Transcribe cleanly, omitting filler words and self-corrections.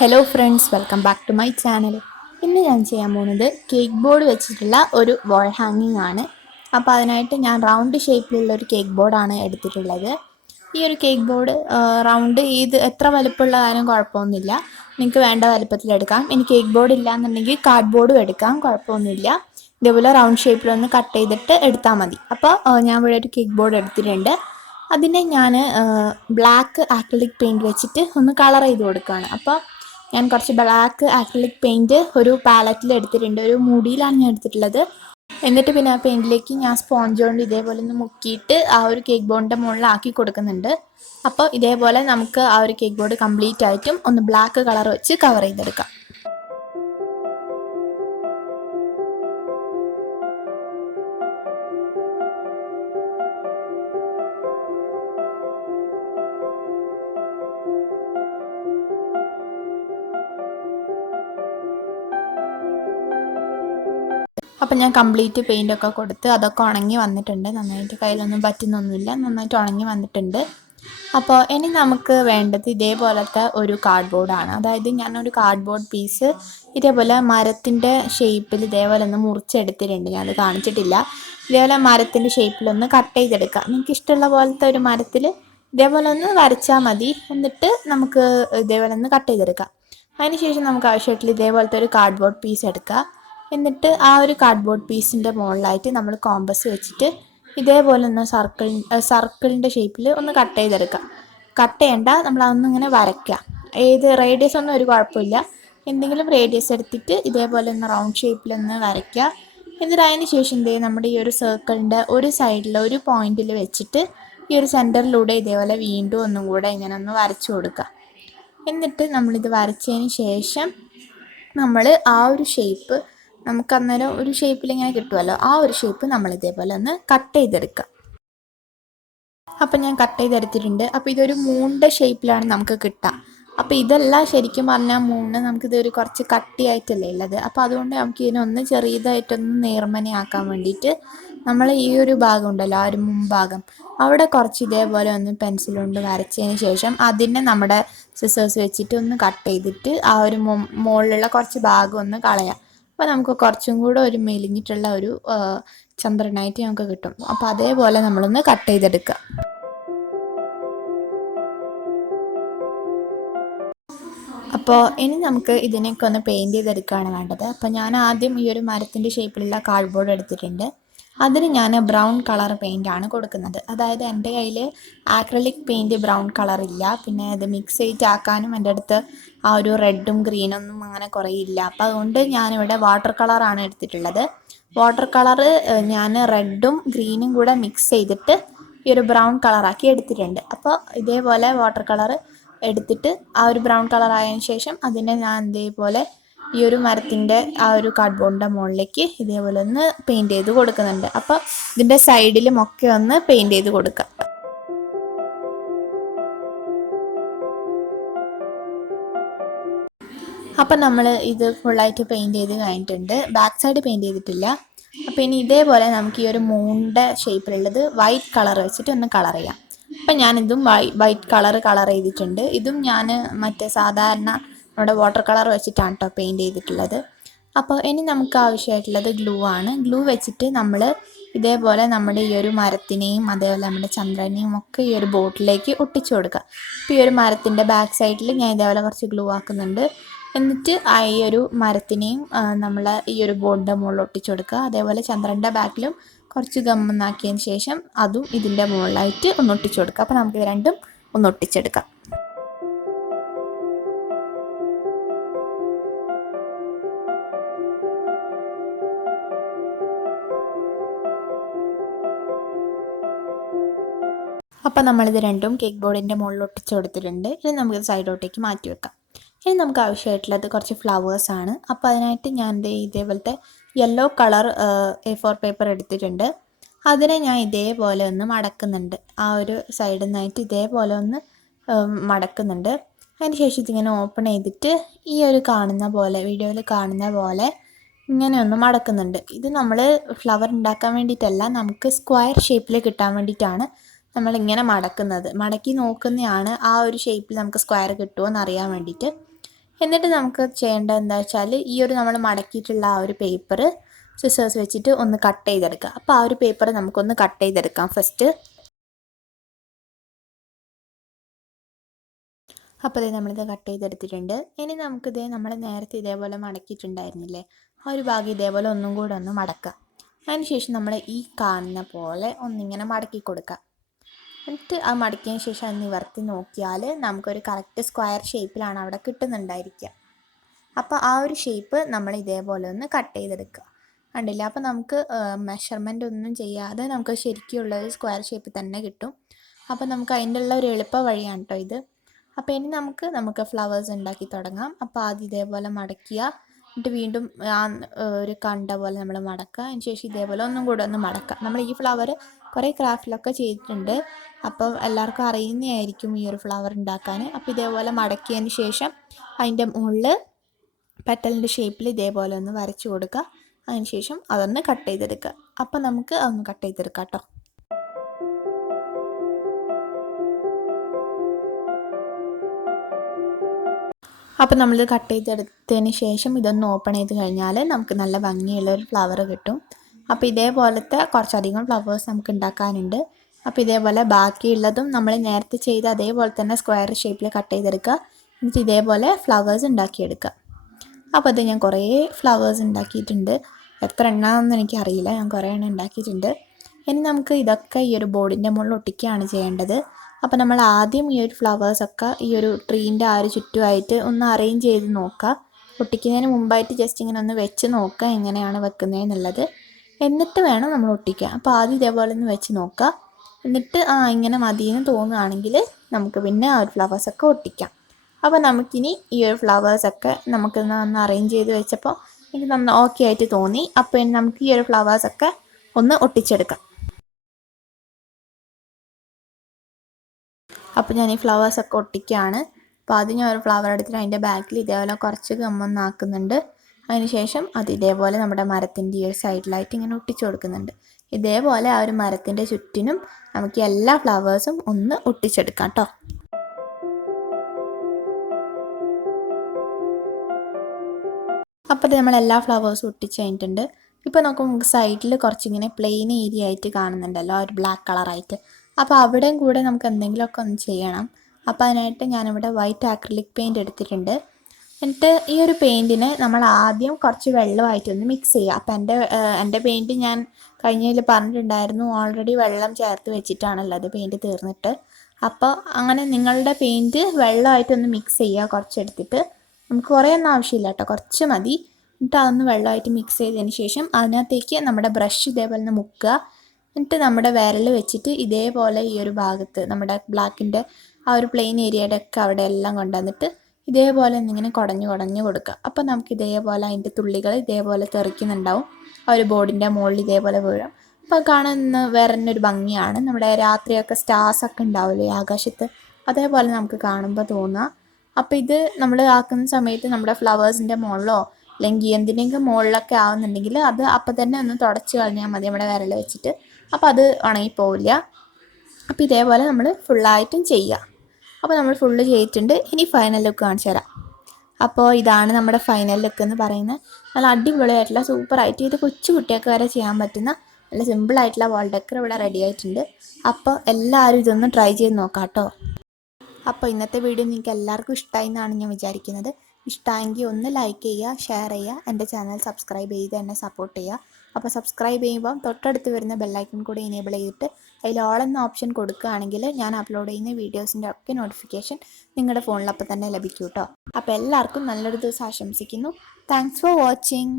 Hello friends, welcome back to my channel. ഇന്ന് ഞാൻ ചെയ്യാൻ പോകുന്നത് കേക്ക് ബോർഡ് വെച്ചിട്ടുള്ള ഒരു വാൾ ഹാങ്ങിങ് ആണ്. അപ്പോൾ അതിനായിട്ട് ഞാൻ റൗണ്ട് ഷേപ്പിലുള്ള ഒരു കേക്ക് ബോർഡാണ് എടുത്തിട്ടുള്ളത്. ഈ ഒരു കേക്ക് ബോർഡ് റൗണ്ട് എത്ര വലുപ്പമുള്ളതായാലും കുഴപ്പമൊന്നുമില്ല, നിങ്ങൾക്ക് വേണ്ട വലുപ്പത്തിലെടുക്കാം. ഇനി കേക്ക് ബോർഡ് ഇല്ല എന്നുണ്ടെങ്കിൽ കാർഡ് ബോർഡും എടുക്കാം, കുഴപ്പമൊന്നുമില്ല. ഇതേപോലെ റൗണ്ട് ഷേപ്പിലൊന്ന് കട്ട് ചെയ്തിട്ട് എടുത്താൽ മതി. അപ്പോൾ ഞാൻ ഇവിടെ ഒരു കേക്ക് ബോർഡ് എടുത്തിട്ടുണ്ട്. അതിനെ ഞാൻ ബ്ലാക്ക് ആക്രിലിക് പെയിൻറ്റ് വെച്ചിട്ട് ഒന്ന് കളർ ചെയ്ത് കൊടുക്കുകയാണ്. അപ്പോൾ ഞാൻ കുറച്ച് ബ്ലാക്ക് ആക്രിലിക് പെയിൻറ്റ് ഒരു പാലറ്റിൽ എടുത്തിട്ടുണ്ട്, ഒരു മുടിയിലാണ് ഞാൻ എടുത്തിട്ടുള്ളത്. എന്നിട്ട് പിന്നെ ആ പെയിൻറ്റിലേക്ക് ഞാൻ സ്പോഞ്ച് കൊണ്ട് ഇതേപോലെ ഒന്ന് മുക്കിയിട്ട് ആ ഒരു കേക്ക് ബോർഡിൻ്റെ മുകളിലാക്കി കൊടുക്കുന്നുണ്ട്. അപ്പോൾ ഇതേപോലെ നമുക്ക് ആ ഒരു കേക്ക് ബോർഡ് കംപ്ലീറ്റ് ആയിട്ടും ഒന്ന് ബ്ലാക്ക് കളർ വെച്ച് കവർ ചെയ്തെടുക്കാം. അപ്പം ഞാൻ കംപ്ലീറ്റ് പെയിൻ്റൊക്കെ കൊടുത്ത് അതൊക്കെ ഉണങ്ങി വന്നിട്ടുണ്ട്. നന്നായിട്ട് കയ്യിലൊന്നും പറ്റുന്നൊന്നുമില്ല, നന്നായിട്ട് ഉണങ്ങി വന്നിട്ടുണ്ട്. അപ്പോൾ ഇനി നമുക്ക് വേണ്ടത് ഇതേപോലത്തെ ഒരു കാർഡ് ബോർഡാണ്. അതായത് ഞാനൊരു കാർഡ് ബോർഡ് പീസ് ഇതേപോലെ മരത്തിൻ്റെ ഷേപ്പിൽ ഇതേപോലെ ഒന്ന് മുറിച്ചെടുത്തിട്ടുണ്ട്. ഞാനത് കാണിച്ചിട്ടില്ല. ഇതേപോലെ മരത്തിൻ്റെ ഷേപ്പിലൊന്ന് കട്ട് ചെയ്തെടുക്കുക. നിങ്ങൾക്ക് ഇഷ്ടമുള്ള പോലത്തെ ഒരു മരത്തിൽ ഇതേപോലെ ഒന്ന് വരച്ചാൽ മതി. എന്നിട്ട് നമുക്ക് ഇതേപോലെ ഒന്ന് കട്ട് ചെയ്തെടുക്കാം. അതിനുശേഷം നമുക്ക് ആവശ്യമായിട്ടുള്ള ഇതേപോലത്തെ ഒരു കാർഡ് ബോർഡ് പീസ് എടുക്കുക. എന്നിട്ട് ആ ഒരു കാർഡ്ബോർഡ് പീസിൻ്റെ മുകളിലായിട്ട് നമ്മൾ കോമ്പസ് വെച്ചിട്ട് ഇതേപോലെ ഒന്ന് സർക്കിളിൻ്റെ ഷേപ്പിൽ ഒന്ന് കട്ട് ചെയ്തെടുക്കുക. കട്ട് ചെയ്യണ്ട, നമ്മൾ അതൊന്നിങ്ങനെ വരയ്ക്കുക. ഏത് റേഡിയസ് ഒന്നും ഒരു കുഴപ്പമില്ല, എന്തെങ്കിലും റേഡിയസ് എടുത്തിട്ട് ഇതേപോലെ ഒന്ന് റൗണ്ട് ഷേപ്പിലൊന്ന് വരയ്ക്കുക. എന്നിട്ട് അതിന് ശേഷം നമ്മുടെ ഈ ഒരു സർക്കിളിൻ്റെ ഒരു സൈഡിൽ ഒരു പോയിന്റിൽ വെച്ചിട്ട് ഈ ഒരു സെൻറ്ററിലൂടെ ഇതേപോലെ വീണ്ടും ഒന്നും കൂടെ ഇങ്ങനെ ഒന്ന് വരച്ചു കൊടുക്കുക. എന്നിട്ട് നമ്മളിത് വരച്ചതിന് ശേഷം നമ്മൾ ആ ഒരു ഷേപ്പ് നമുക്ക് അന്നേരം ഒരു ഷേപ്പിൽ ഇങ്ങനെ കിട്ടുമല്ലോ, ആ ഒരു ഷേപ്പ് നമ്മൾ ഇതേപോലെ ഒന്ന് കട്ട് ചെയ്തെടുക്കുക. അപ്പം ഞാൻ കട്ട് ചെയ്തെടുത്തിട്ടുണ്ട്. അപ്പോൾ ഇതൊരു മൂണിൻ്റെ ഷേപ്പിലാണ് നമുക്ക് കിട്ടുക. അപ്പോൾ ഇതെല്ലാം ശരിക്കും പറഞ്ഞാൽ മൂന്ന് നമുക്കിതൊരു കുറച്ച് കട്ടിയായിട്ടല്ലേ ഉള്ളത്. അപ്പോൾ അതുകൊണ്ട് നമുക്ക് ഇതിനൊന്ന് ചെറിയതായിട്ടൊന്ന് നേർമനയാക്കാൻ വേണ്ടിയിട്ട് നമ്മൾ ഈ ഒരു ഭാഗം ഉണ്ടല്ലോ, ആ ഒരു മുൻഭാഗം, അവിടെ കുറച്ച് ഇതേപോലെ ഒന്ന് പെൻസിൽ കൊണ്ട് വരച്ചതിന് ശേഷം അതിനെ നമ്മുടെ സിസേഴ്സ് വെച്ചിട്ട് ഒന്ന് കട്ട് ചെയ്തിട്ട് ആ ഒരു മുകളിലുള്ള കുറച്ച് ഭാഗം ഒന്ന് കളയാം. അപ്പോൾ നമുക്ക് കുറച്ചും കൂടെ ഒരു മെലിഞ്ഞിട്ടുള്ള ഒരു ചന്ദ്രനായിട്ട് നമുക്ക് കിട്ടും. അപ്പോൾ അതേപോലെ നമ്മളൊന്ന് കട്ട് ചെയ്തെടുക്കുക. അപ്പോൾ ഇനി നമുക്ക് ഇതിനൊക്കെ ഒന്ന് പെയിൻറ്റ് ചെയ്തെടുക്കുകയാണ് വേണ്ടത്. അപ്പോൾ ഞാൻ ആദ്യം ഈ ഒരു മരത്തിൻ്റെ ഷേപ്പിലുള്ള കാർഡ്ബോർഡ് എടുത്തിട്ടുണ്ട്. അതിന് ഞാൻ ബ്രൗൺ കളർ പെയിൻ്റാണ് കൊടുക്കുന്നത്. അതായത് എൻ്റെ കയ്യിൽ ആക്രിലിക് പെയിൻറ്റ് ബ്രൗൺ കളറില്ല, പിന്നെ അത് മിക്സ് ചെയ്താക്കാനും എൻ്റെ അടുത്ത് ആ ഒരു റെഡും ഗ്രീനൊന്നും അങ്ങനെ കുറേ ഇല്ല. അപ്പോൾ അതുകൊണ്ട് ഞാനിവിടെ വാട്ടർ കളറാണ് എടുത്തിട്ടുള്ളത്. വാട്ടർ കളറ് ഞാൻ റെഡും ഗ്രീനും കൂടെ മിക്സ് ചെയ്തിട്ട് ഈ ഒരു ബ്രൗൺ കളറാക്കി എടുത്തിട്ടുണ്ട്. അപ്പോൾ ഇതേപോലെ വാട്ടർ കളറ് എടുത്തിട്ട് ആ ഒരു ബ്രൗൺ കളർ ആയതിനു ശേഷം അതിനെ ഞാൻ ഇതേപോലെ ഈ ഒരു മരത്തിൻ്റെ ആ ഒരു കാർഡ്ബോർഡിൻ്റെ മുകളിലേക്ക് ഇതേപോലെ ഒന്ന് പെയിൻറ്റ് ചെയ്ത് കൊടുക്കുന്നുണ്ട്. അപ്പോൾ ഇതിൻ്റെ സൈഡിലും ഒക്കെ ഒന്ന് പെയിൻറ്റ് ചെയ്ത് കൊടുക്കുക. അപ്പം നമ്മൾ ഇത് ഫുള്ളായിട്ട് പെയിൻറ്റ് ചെയ്ത് കഴിഞ്ഞിട്ടുണ്ട്. ബാക്ക് സൈഡ് പെയിൻറ്റ് ചെയ്തിട്ടില്ല. അപ്പോൾ ഇനി ഇതേപോലെ നമുക്ക് ഈ ഒരു മൂണിൻ്റെ ഷേപ്പിലുള്ളത് വൈറ്റ് കളർ വെച്ചിട്ട് ഒന്ന് കളർ ചെയ്യാം. അപ്പം ഞാനിതും വൈറ്റ് കളർ ചെയ്തിട്ടുണ്ട്. ഇതും ഞാൻ മറ്റേ സാധാരണ നമ്മുടെ വാട്ടർ കളർ വെച്ചിട്ടാണ് കേട്ടോ പെയിൻറ്റ് ചെയ്തിട്ടുള്ളത്. അപ്പോൾ ഇനി നമുക്ക് ആവശ്യമായിട്ടുള്ളത് ഗ്ലൂ ആണ്. ഗ്ലൂ വെച്ചിട്ട് നമ്മൾ ഇതേപോലെ നമ്മുടെ ഈ ഒരു മരത്തിനെയും അതേപോലെ നമ്മുടെ ചന്ദ്രനെയും ഒക്കെ ഈ ഒരു ബോട്ടിലേക്ക് ഒട്ടിച്ചു കൊടുക്കുക. അപ്പോൾ ഈ ഒരു മരത്തിൻ്റെ ബാക്ക് സൈഡിൽ ഞാൻ ഇതേപോലെ കുറച്ച് ഗ്ലൂ ആക്കുന്നുണ്ട്. എന്നിട്ട് ആ ഈ ഒരു മരത്തിനെയും നമ്മൾ ഈ ഒരു ബോർഡിൻ്റെ മുകളിൽ ഒട്ടിച്ചു കൊടുക്കുക. അതേപോലെ ചന്ദ്രൻ്റെ ബാക്കിലും കുറച്ച് ഗമ്മൊന്നാക്കിയതിന് ശേഷം അതും ഇതിൻ്റെ മുകളിലായിട്ട് ഒന്ന് ഒട്ടിച്ചു കൊടുക്കുക. അപ്പോൾ നമുക്കിത് രണ്ടും ഒന്ന് ഒട്ടിച്ചെടുക്കാം. അപ്പോൾ നമ്മളിത് രണ്ടും കേക്ക് ബോർഡിൻ്റെ മുകളിൽ ഒട്ടിച്ചു കൊടുത്തിട്ടുണ്ട്. ഇനി നമുക്കിത് സൈഡോട്ടേക്ക് മാറ്റി വെക്കാം. ഇനി നമുക്ക് ആവശ്യമായിട്ടുള്ളത് കുറച്ച് ഫ്ലവേഴ്സാണ്. അപ്പോൾ അതിനായിട്ട് ഞാൻ ഇതേപോലത്തെ യെല്ലോ കളർ A4 പേപ്പർ എടുത്തിട്ടുണ്ട്. അതിനെ ഞാൻ ഇതേപോലെ ഒന്ന് മടക്കുന്നുണ്ട്. ആ ഒരു സൈഡിൽ നിന്നായിട്ട് ഇതേപോലെ ഒന്ന് മടക്കുന്നുണ്ട്. അതിന് ശേഷം ഇതിങ്ങനെ ഓപ്പൺ ചെയ്തിട്ട് ഈ ഒരു കാണുന്ന പോലെ, വീഡിയോയിൽ കാണുന്ന പോലെ ഇങ്ങനെ ഒന്ന് മടക്കുന്നുണ്ട്. ഇത് നമ്മൾ ഫ്ലവർ ഉണ്ടാക്കാൻ വേണ്ടിയിട്ടല്ല, നമുക്ക് സ്ക്വയർ ഷേപ്പിൽ കിട്ടാൻ വേണ്ടിയിട്ടാണ് നമ്മളിങ്ങനെ മടക്കുന്നത്. മടക്കി നോക്കുന്നതാണ് ആ ഒരു ഷേപ്പിൽ നമുക്ക് സ്ക്വയർ കിട്ടുമോ എന്ന് അറിയാൻ വേണ്ടിയിട്ട്. എന്നിട്ട് നമുക്ക് ചെയ്യേണ്ടത് എന്താ വെച്ചാൽ ഈ ഒരു നമ്മൾ മടക്കിയിട്ടുള്ള ആ ഒരു പേപ്പർ സിസേഴ്സ് വെച്ചിട്ട് ഒന്ന് കട്ട് ചെയ്തെടുക്കുക. അപ്പോൾ ആ ഒരു പേപ്പർ നമുക്കൊന്ന് കട്ട് ചെയ്തെടുക്കാം ഫസ്റ്റ്. അപ്പോൾ ഇതേ നമ്മളിത് കട്ട് ചെയ്തെടുത്തിട്ടുണ്ട്. ഇനി നമുക്കിതേ നമ്മൾ നേരത്തെ ഇതേപോലെ മടക്കിയിട്ടുണ്ടായിരുന്നില്ലേ, ആ ഒരു ഭാഗം ഇതേപോലെ ഒന്നും കൂടെ ഒന്ന് മടക്കുക. അതിനുശേഷം നമ്മൾ ഈ കാണുന്ന പോലെ ഒന്നിങ്ങനെ മടക്കി കൊടുക്കുക. എന്നിട്ട് ആ മടക്കിയതിന് ശേഷം അത് നിവർത്തി നോക്കിയാൽ നമുക്കൊരു കറക്റ്റ് സ്ക്വയർ ഷേപ്പിലാണ് അവിടെ കിട്ടുന്നുണ്ടായിരിക്കുക. അപ്പോൾ ആ ഒരു ഷേപ്പ് നമ്മൾ ഇതേപോലെ ഒന്ന് കട്ട് ചെയ്തെടുക്കുക. കണ്ടില്ല? അപ്പോൾ നമുക്ക് മെഷർമെൻ്റ് ഒന്നും ചെയ്യാതെ നമുക്ക് ശരിക്കുള്ള ഒരു സ്ക്വയർ ഷേപ്പ് തന്നെ കിട്ടും. അപ്പോൾ നമുക്ക് അതിൻ്റെ ഉള്ള ഒരു എളുപ്പ വഴിയാണ് കേട്ടോ ഇത്. അപ്പോൾ ഇനി നമുക്ക് ഫ്ലവേഴ്സ് ഉണ്ടാക്കി തുടങ്ങാം. അപ്പോൾ ആദ്യം ഇതേപോലെ മടക്കുക, എന്നിട്ട് വീണ്ടും ആ ഒരു കണ്ട പോലെ നമ്മൾ മടക്കുക. അതിന് ശേഷം ഇതേപോലെ ഒന്നും കൂടെ ഒന്ന് മടക്കുക. നമ്മൾ ഈ ഫ്ലവർ കുറേ ക്രാഫ്റ്റിലൊക്കെ ചെയ്തിട്ടുണ്ട്, അപ്പോൾ എല്ലാവർക്കും അറിയുന്നതായിരിക്കും ഈ ഒരു ഫ്ലവർ ഉണ്ടാക്കാൻ. അപ്പോൾ ഇതേപോലെ മടക്കിയതിന് ശേഷം അതിൻ്റെ മുകളിൽ പെറ്റലിൻ്റെ ഷേപ്പിൽ ഇതേപോലെ ഒന്ന് വരച്ച് കൊടുക്കുക. അതിന് ശേഷം അതൊന്ന് കട്ട് ചെയ്തെടുക്കുക. അപ്പോൾ നമുക്ക് അതൊന്ന് കട്ട് ചെയ്തെടുക്കാം കേട്ടോ. അപ്പോൾ നമ്മളിത് കട്ട് ചെയ്തെടുത്തതിന് ശേഷം ഇതൊന്ന് ഓപ്പൺ ചെയ്ത് കഴിഞ്ഞാൽ നമുക്ക് നല്ല ഭംഗിയുള്ളൊരു ഫ്ലവർ കിട്ടും. അപ്പോൾ ഇതേപോലത്തെ കുറച്ചധികം ഫ്ലവേഴ്സ് നമുക്ക് ഉണ്ടാക്കാനുണ്ട്. അപ്പോൾ ഇതേപോലെ ബാക്കിയുള്ളതും നമ്മൾ നേരത്തെ ചെയ്ത് അതേപോലെ തന്നെ സ്ക്വയർ ഷേപ്പിൽ കട്ട് ചെയ്തെടുക്കുക. എന്നിട്ട് ഇതേപോലെ ഫ്ലവേഴ്സ് ഉണ്ടാക്കിയെടുക്കുക. അപ്പോൾ അത് ഞാൻ കുറേ ഫ്ലവേഴ്സ് ഉണ്ടാക്കിയിട്ടുണ്ട്. എത്ര എണ്ണമാണെന്ന് എനിക്കറിയില്ല, ഞാൻ കുറേ എണ്ണം ഉണ്ടാക്കിയിട്ടുണ്ട്. ഇനി നമുക്ക് ഇതൊക്കെ ഈ ഒരു ബോർഡിൻ്റെ മുകളിൽ ഒട്ടിക്കുകയാണ് ചെയ്യേണ്ടത്. അപ്പോൾ നമ്മൾ ആദ്യം ഈ ഒരു ഫ്ലവേഴ്സൊക്കെ ഈ ഒരു ട്രീൻ്റെ ആ ഒരു ചുറ്റുമായിട്ട് ഒന്ന് അറേഞ്ച് ചെയ്ത് നോക്കുക. ഒട്ടിക്കുന്നതിന് മുമ്പായിട്ട് ജസ്റ്റ് ഇങ്ങനെ ഒന്ന് വെച്ച് നോക്കുക എങ്ങനെയാണ് വെക്കുന്നതെന്നുള്ളത്. എന്നിട്ട് വേണം നമ്മൾ ഒട്ടിക്കുക. അപ്പോൾ ആദ്യം ഇതേപോലെ ഒന്ന് വെച്ച് നോക്കുക. എന്നിട്ട് ഇങ്ങനെ മതിയെന്ന് തോന്നുകയാണെങ്കിൽ നമുക്ക് പിന്നെ ആ ഒരു ഫ്ലവേഴ്സൊക്കെ ഒട്ടിക്കാം. അപ്പോൾ നമുക്കിനി ഈ ഒരു ഫ്ലവേഴ്സൊക്കെ നമുക്കൊന്ന് അറേഞ്ച് ചെയ്ത് വെച്ചപ്പോൾ എനിക്ക് ഓക്കെ ആയിട്ട് തോന്നി. അപ്പോൾ ഇനി നമുക്ക് ഈ ഒരു ഫ്ലവേഴ്സൊക്കെ ഒന്ന് ഒട്ടിച്ചെടുക്കാം. അപ്പോൾ ഞാൻ ഈ ഫ്ലവേഴ്സൊക്കെ ഒട്ടിക്കുകയാണ്. അപ്പോൾ ആദ്യം ഞാൻ ഒരു ഫ്ലവർ എടുത്തിട്ട് അതിൻ്റെ ബാക്കിൽ ഇതേപോലെ കുറച്ച് ഗമ്മൊന്നാക്കുന്നുണ്ട്. അതിന് ശേഷം അത് ഇതേപോലെ നമ്മുടെ മരത്തിൻ്റെ ഈ ഒരു സൈഡിലായിട്ട് ഇങ്ങനെ ഒട്ടിച്ചു കൊടുക്കുന്നുണ്ട്. ഇതേപോലെ ആ ഒരു മരത്തിൻ്റെ ചുറ്റിനും നമുക്ക് എല്ലാ ഫ്ലവേഴ്സും ഒന്ന് ഒട്ടിച്ചെടുക്കാം കേട്ടോ. അപ്പോൾ നമ്മൾ എല്ലാ ഫ്ലവേഴ്സും ഒട്ടിച്ച് കഴിഞ്ഞിട്ടുണ്ട്. ഇപ്പോൾ നമുക്ക് സൈഡിൽ കുറച്ചിങ്ങനെ പ്ലെയിൻ ഏരിയ ആയിട്ട് കാണുന്നുണ്ടല്ലോ, ഒരു ബ്ലാക്ക് കളറായിട്ട്. അപ്പോൾ അവിടെയും കൂടെ നമുക്ക് എന്തെങ്കിലുമൊക്കെ ഒന്ന് ചെയ്യണം. അപ്പോൾ അതിനായിട്ട് ഞാനിവിടെ വൈറ്റ് ആക്രിലിക് പെയിൻറ്റ് എടുത്തിട്ടുണ്ട്. എന്നിട്ട് ഈ ഒരു പെയിൻറ്റിന് നമ്മൾ ആദ്യം കുറച്ച് വെള്ളമായിട്ടൊന്ന് മിക്സ് ചെയ്യുക. അപ്പോൾ എൻ്റെ പെയിൻറ്റ് ഞാൻ കഴിഞ്ഞതിൽ പറഞ്ഞിട്ടുണ്ടായിരുന്നു, ഓൾറെഡി വെള്ളം ചേർത്ത് വെച്ചിട്ടാണല്ലോ അത് പെയിൻറ്റ് തീർന്നിട്ട്. അപ്പോൾ അങ്ങനെ നിങ്ങളുടെ പെയിൻറ്റ് വെള്ളമായിട്ടൊന്ന് മിക്സ് ചെയ്യുക കുറച്ചെടുത്തിട്ട്. നമുക്ക് കുറേ ഒന്നും ആവശ്യമില്ല കേട്ടോ, കുറച്ച് മതി. എന്നിട്ട് അതൊന്ന് വെള്ളമായിട്ട് മിക്സ് ചെയ്തതിന് ശേഷം അതിനകത്തേക്ക് നമ്മുടെ ബ്രഷ് ഇതേപോലെ ഒന്ന് മുക്കുക. എന്നിട്ട് നമ്മുടെ വിരൽ വെച്ചിട്ട് ഇതേപോലെ ഈ ഒരു ഭാഗത്ത് നമ്മുടെ ബ്ലാക്കിൻ്റെ ആ ഒരു പ്ലെയിൻ ഏരിയയുടെ ഒക്കെ അവിടെ എല്ലാം കൊണ്ടുവന്നിട്ട് ഇതേപോലെ ഒന്നിങ്ങനെ കുടഞ്ഞു കൊടുക്കുക. അപ്പോൾ നമുക്ക് ഇതേപോലെ അതിൻ്റെ തുള്ളികൾ ഇതേപോലെ തെറിക്കുന്നുണ്ടാവും. ആ ഒരു ബോർഡിൻ്റെ മുകളിൽ ഇതേപോലെ വീഴും. അപ്പോൾ കാണുന്ന വേറെ തന്നെ ഒരു ഭംഗിയാണ്. നമ്മുടെ രാത്രിയൊക്കെ സ്റ്റാർസൊക്കെ ഉണ്ടാവില്ലേ ആകാശത്ത്, അതേപോലെ നമുക്ക് കാണുമ്പോൾ തോന്നുക. അപ്പോൾ ഇത് നമ്മൾ ആക്കുന്ന സമയത്ത് നമ്മുടെ ഫ്ലവേഴ്സിൻ്റെ മുകളിലോ അല്ലെങ്കിൽ എന്തിനെങ്കിലും മുകളിലൊക്കെ ആവുന്നുണ്ടെങ്കിൽ അത് അപ്പം തന്നെ ഒന്ന് തുടച്ച് കളഞ്ഞാൽ മതി നമ്മുടെ വിരൽ വെച്ചിട്ട്. അപ്പോൾ അത് ഉണങ്ങിപ്പോവില്ല. അപ്പോൾ ഇതേപോലെ നമ്മൾ ഫുള്ളായിട്ടും ചെയ്യുക. അപ്പോൾ നമ്മൾ ഫുള്ള് ചെയ്തിട്ടുണ്ട്. ഇനി ഫൈനൽ ലുക്ക് കാണിച്ചു തരാം. അപ്പോൾ ഇതാണ് നമ്മുടെ ഫൈനൽ ലുക്ക് എന്ന് പറയുന്നത്. നല്ല അടിപൊളിയായിട്ടുള്ള സൂപ്പറായിട്ട് ഇത് കൊച്ചു കുട്ടികൾക്ക് വരെ ചെയ്യാൻ പറ്റുന്ന നല്ല സിമ്പിളായിട്ടുള്ള വാൾ ഡെക്കർ ഇവിടെ റെഡി ആയിട്ടുണ്ട്. അപ്പോൾ എല്ലാവരും ഇതൊന്ന് ട്രൈ ചെയ്ത് നോക്കാം കേട്ടോ. അപ്പോൾ ഇന്നത്തെ വീഡിയോ നിങ്ങൾക്ക് എല്ലാവർക്കും ഇഷ്ടമായി എന്നാണ് ഞാൻ വിചാരിക്കുന്നത്. ഇഷ്ടമായെങ്കിൽ ഒന്ന് ലൈക്ക് ചെയ്യുക, ഷെയർ ചെയ്യുക, എൻ്റെ ചാനൽ സബ്സ്ക്രൈബ് ചെയ്ത് എന്നെ സപ്പോർട്ട് ചെയ്യുക. അപ്പോൾ സബ്സ്ക്രൈബ് ചെയ്യുമ്പം തൊട്ടടുത്ത് വരുന്ന ബെല്ലൈക്കൺ കൂടി എനേബിൾ ചെയ്തിട്ട് അതിൽ ഓൾ എന്ന ഓപ്ഷൻ കൊടുക്കുകയാണെങ്കിൽ ഞാൻ അപ്ലോഡ് ചെയ്യുന്ന വീഡിയോസിൻ്റെ ഒക്കെ നോട്ടിഫിക്കേഷൻ നിങ്ങളുടെ ഫോണിൽ അപ്പോൾ തന്നെ ലഭിക്കും കേട്ടോ. അപ്പോൾ എല്ലാവർക്കും നല്ലൊരു ദിവസം ആശംസിക്കുന്നു. Thanks for watching.